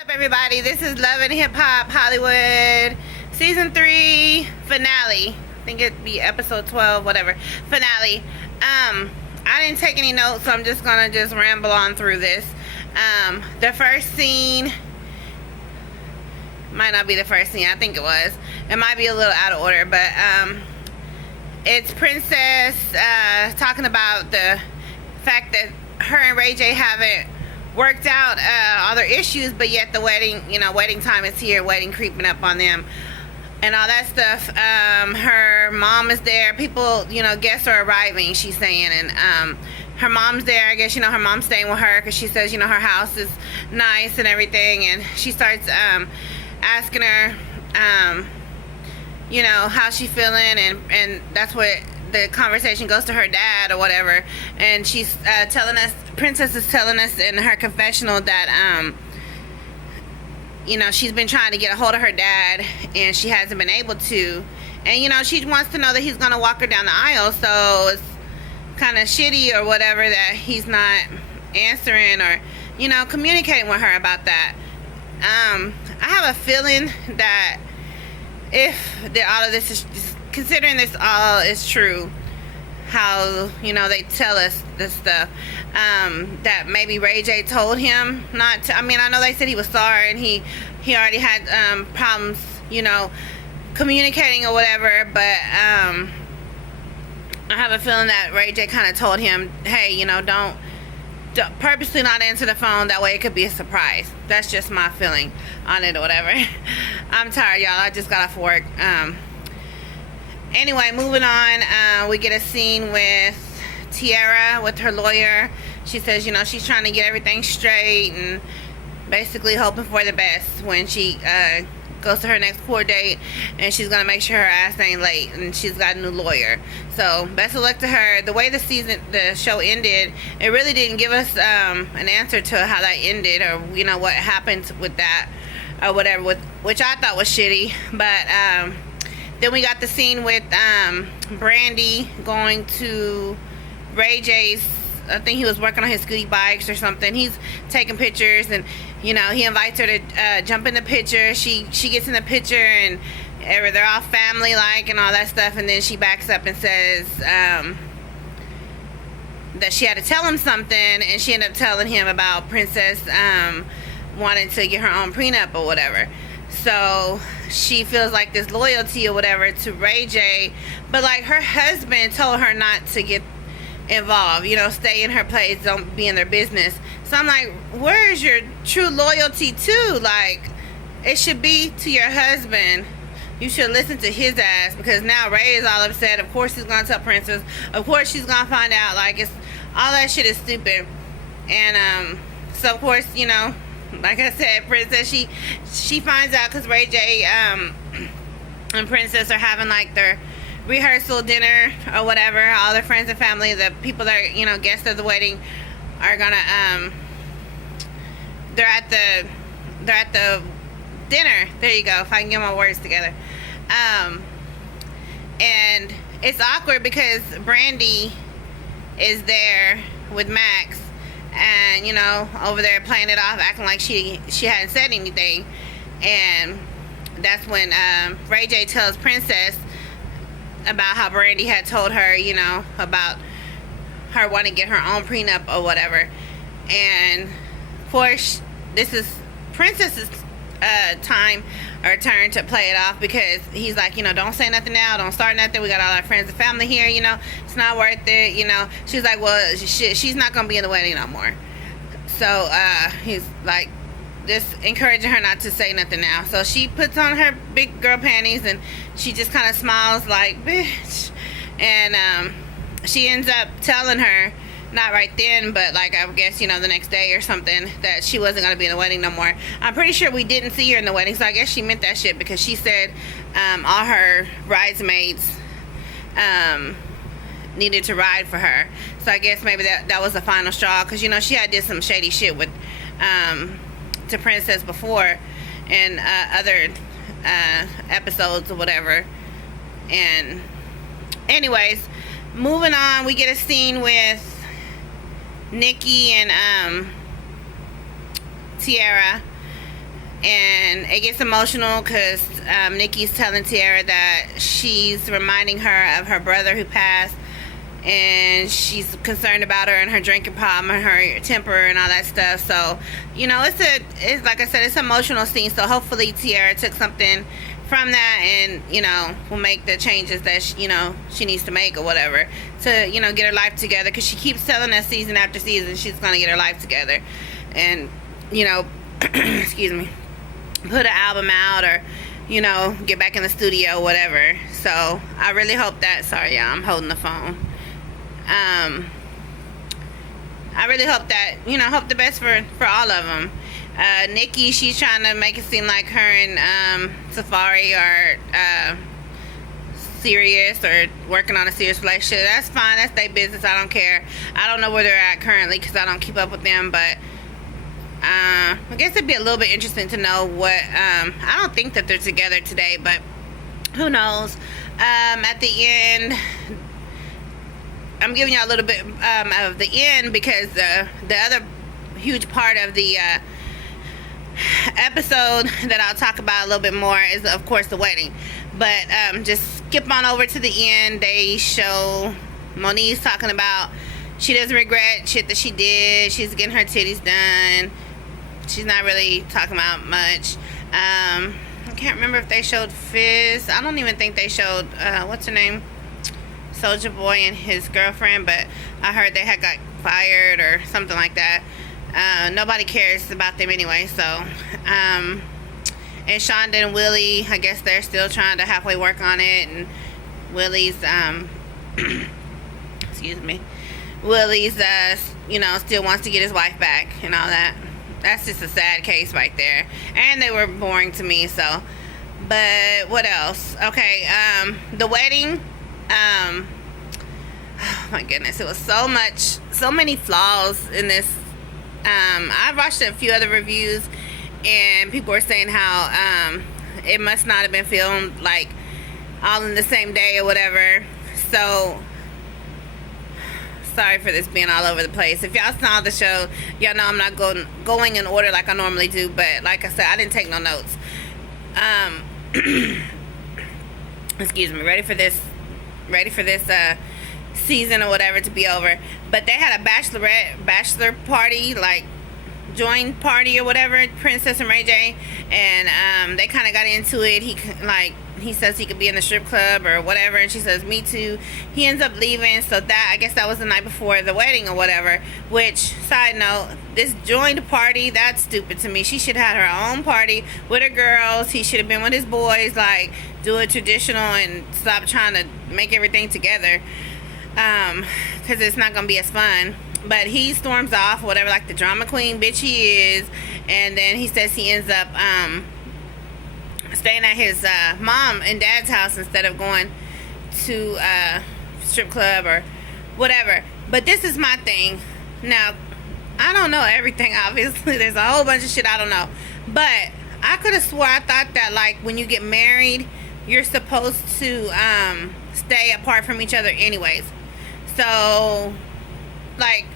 What's up, everybody? This is Love and Hip Hop Hollywood Season 3 finale. I think it'd be episode 12, whatever. Finale. I didn't take any notes, so I'm just gonna ramble on through this. The first scene might not be the first scene. I think it was. It might be a little out of order, but it's Princess talking about the fact that her and Ray J haven't worked out all their issues, but yet the wedding, wedding time is here, wedding creeping up on them and all that stuff. Her mom is there, people, guests are arriving, she's saying, and her mom's there. I guess, her mom's staying with her because she says, her house is nice and everything, and she starts asking her, how she feeling, and that's what the conversation goes to her dad or whatever, and she's telling us, Princess is telling us in her confessional that she's been trying to get a hold of her dad and she hasn't been able to, and she wants to know that he's gonna walk her down the aisle, so it's kind of shitty or whatever that he's not answering or communicating with her about that. I have a feeling that if all of this is, considering this all is true, how they tell us this stuff, that maybe Ray J told him not to. I mean, I know they said he was sorry and he already had problems communicating or whatever, but I have a feeling that Ray J kind of told him, hey, don't purposely not answer the phone, that way it could be a surprise. That's just my feeling on it or whatever. I'm tired, y'all. I just got off work. Anyway, moving on, we get a scene with Tiara with her lawyer. She says, she's trying to get everything straight and basically hoping for the best when she goes to her next court date, and she's going to make sure her ass ain't late, and she's got a new lawyer. So, best of luck to her. The way the show ended, it really didn't give us an answer to how that ended or, what happened with that or whatever, which I thought was shitty, but then we got the scene with Brandy going to Ray J's. I think he was working on his scooty bikes or something. He's taking pictures, and he invites her to jump in the picture. She gets in the picture, and they're all family like and all that stuff. And then she backs up and says that she had to tell him something, and she ended up telling him about Princess wanting to get her own prenup or whatever. So she feels like this loyalty or whatever to Ray J, but like her husband told her not to get involved, stay in her place, don't be in their business. So I'm like, where is your true loyalty to? Like, it should be to your husband. You should listen to his ass, because now Ray is all upset. Of course he's gonna tell Princess, of course she's gonna find out. Like, it's all that shit is stupid. And so of course, like I said, Princess, she finds out because Ray J and Princess are having like their rehearsal dinner or whatever. All their friends and family, the people that are, guests of the wedding, are gonna they're at the dinner. There you go, if I can get my words together. And it's awkward because Brandy is there with Max, and over there playing it off, acting like she hadn't said anything. And that's when Ray J tells Princess about how Brandy had told her, about her wanting to get her own prenup or whatever. And of course, this is Princess's time or turn to play it off, because he's like, don't say nothing now, don't start nothing, we got all our friends and family here, it's not worth it. She's like, well, she's not gonna be in the wedding no more. So he's like just encouraging her not to say nothing now. So she puts on her big girl panties and she just kind of smiles like, bitch. And she ends up telling her, not right then, but like I guess the next day or something, that she wasn't gonna be in the wedding no more. I'm pretty sure we didn't see her in the wedding, so I guess she meant that shit, because she said all her bridesmaids needed to ride for her. So I guess maybe that was the final straw, because she had did some shady shit with to Princess before in other episodes or whatever. And anyways, moving on, we get a scene with Nikki and Tiara, and it gets emotional because Nikki's telling Tiara that she's reminding her of her brother who passed, and she's concerned about her and her drinking problem and her temper and all that stuff. So, you know, it's like I said, it's an emotional scene. So hopefully Tiara took something from that and, you know, will make the changes that she needs to make or whatever to, you know, get her life together, because she keeps telling us season after season she's gonna get her life together and, you know, excuse me, put an album out or, you know, get back in the studio, whatever. So I really hope that, sorry y'all, I'm holding the phone. I really hope that, you know, hope the best for all of them. Nikki, she's trying to make it seem like her and Safari are serious or working on a serious relationship. That's fine. That's their business. I don't care. I don't know where they're at currently because I don't keep up with them, but I guess it'd be a little bit interesting to know what, I don't think that they're together today, but who knows. At the end, I'm giving y'all a little bit of the end because the other huge part of the episode that I'll talk about a little bit more is, of course, the wedding. But just skip on over to the end. They show Monique's talking about she doesn't regret shit that she did. She's getting her titties done. She's not really talking about much. I can't remember if they showed Fizz. I don't even think they showed, what's her name? Soulja Boy and his girlfriend, but I heard they had got fired or something like that. Nobody cares about them anyway, so and Shonda and Willie, I guess they're still trying to halfway work on it, and Willie's excuse me, Willie's you know, still wants to get his wife back and all that. That's just a sad case right there, and they were boring to me. So, but what else? Okay, the wedding. Oh my goodness, it was so many flaws in this. I've watched a few other reviews and people were saying how it must not have been filmed like all in the same day or whatever. So sorry for this being all over the place. If y'all saw the show, y'all know I'm not going in order like I normally do, but like I said, I didn't take no notes. Excuse me, ready for this season or whatever to be over. But they had a bachelor party, like join party or whatever, Princess and Ray J, and they kind of got into it. He says he could be in the strip club or whatever, and she says me too. He ends up leaving, so that, I guess that was the night before the wedding or whatever. Which, side note, this joined party, that's stupid to me. She should have had her own party with her girls. He should have been with his boys, like do it traditional and stop trying to make everything together, because it's not gonna be as fun. But he storms off, whatever, like the drama queen bitch he is, and then he says he ends up staying at his mom and dad's house instead of going to strip club or whatever. But this is my thing. Now, I don't know everything, obviously. There's a whole bunch of shit I don't know. But I could have swore I thought that, like, when you get married, you're supposed to stay apart from each other anyways. So, like,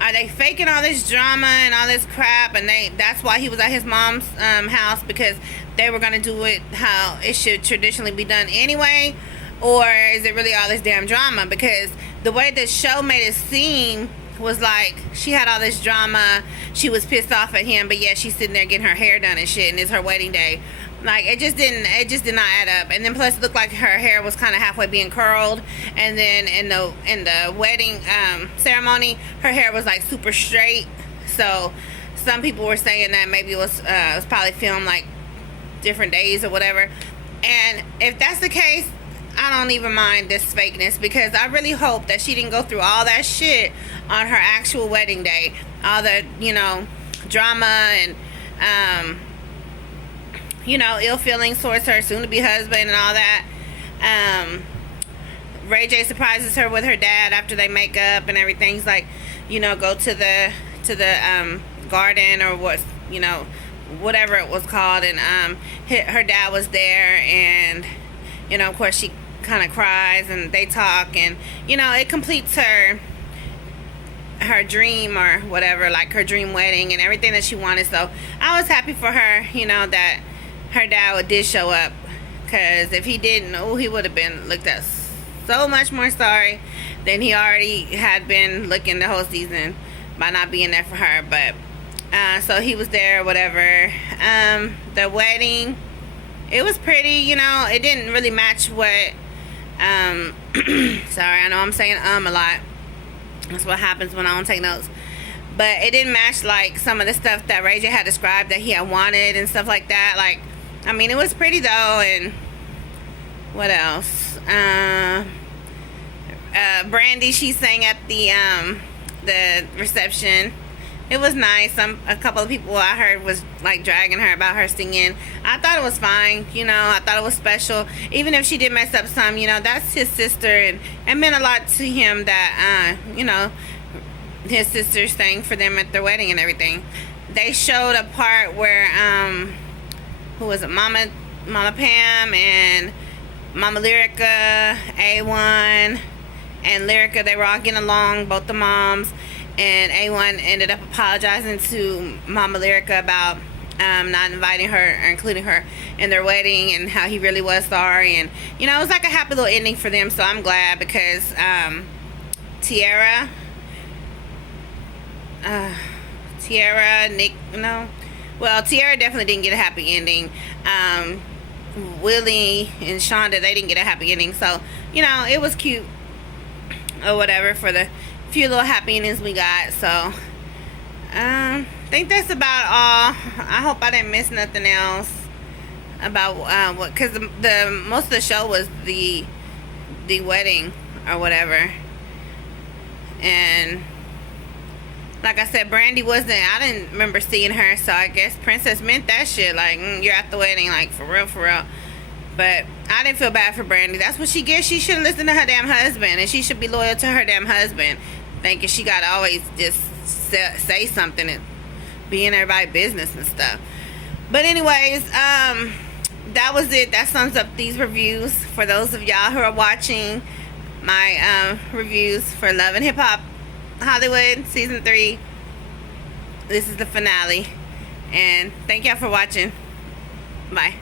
are they faking all this drama and all this crap, and that's why he was at his mom's house, because they were going to do it how it should traditionally be done anyway? Or is it really all this damn drama? Because the way the show made it seem was like she had all this drama, she was pissed off at him, but yet she's sitting there getting her hair done and shit, and it's her wedding day. Like, it just did not add up. And then plus it looked like her hair was kind of halfway being curled, and then in the wedding ceremony, her hair was like super straight. So some people were saying that maybe it was probably filmed like different days or whatever. And if that's the case, I don't even mind this fakeness, because I really hope that she didn't go through all that shit on her actual wedding day. All the, you know, drama and you know, ill feelings towards her soon-to-be husband and all that. Ray J surprises her with her dad after they make up and everything. He's like, you know, go to the garden or what, you know, whatever it was called, and her dad was there, and you know, of course, she kind of cries and they talk, and you know, it completes her her dream or whatever, like her dream wedding and everything that she wanted. So I was happy for her, you know, that her dad did show up, because if he didn't, oh, he would have been looked at so much more sorry than he already had been looking the whole season by not being there for her. But so he was there or whatever. The wedding, it was pretty, you know. It didn't really match what sorry, I know I'm saying a lot. That's what happens when I don't take notes. But it didn't match like some of the stuff that Ray J had described that he had wanted and stuff like that. Like, I mean, it was pretty though. And what else? Brandy, she sang at the reception. It was nice. A couple of people I heard was like dragging her about her singing. I thought it was fine, you know. I thought it was special. Even if she did mess up some, you know, that's his sister, and it meant a lot to him that, you know, his sister sang for them at their wedding and everything. They showed a part where, who was it? Mama Pam and Mama Lyrica, A1, and Lyrica, they were all getting along, both the moms. And A1 ended up apologizing to Mama Lyrica about not inviting her or including her in their wedding, and how he really was sorry. And, you know, it was like a happy little ending for them. So I'm glad, because Tiara, Nick, no. Well, Tiara definitely didn't get a happy ending. Willie and Shonda, they didn't get a happy ending. So, you know, it was cute or whatever for the few little happy endings we got. So I think that's about all. I hope I didn't miss nothing else about what, because the most of the show was the wedding or whatever. And like I said, Brandy wasn't, I didn't remember seeing her, so I guess Princess meant that shit, like, you're at the wedding, like, for real. But I didn't feel bad for Brandy. That's what she gets. She shouldn't listen to her damn husband, and she should be loyal to her damn husband, thinking she gotta always just say something and be in everybody's business and stuff. But anyways, that was it. That sums up these reviews. For those of y'all who are watching my reviews for Love and Hip Hop Hollywood Season 3, this is the finale. And thank y'all for watching. Bye.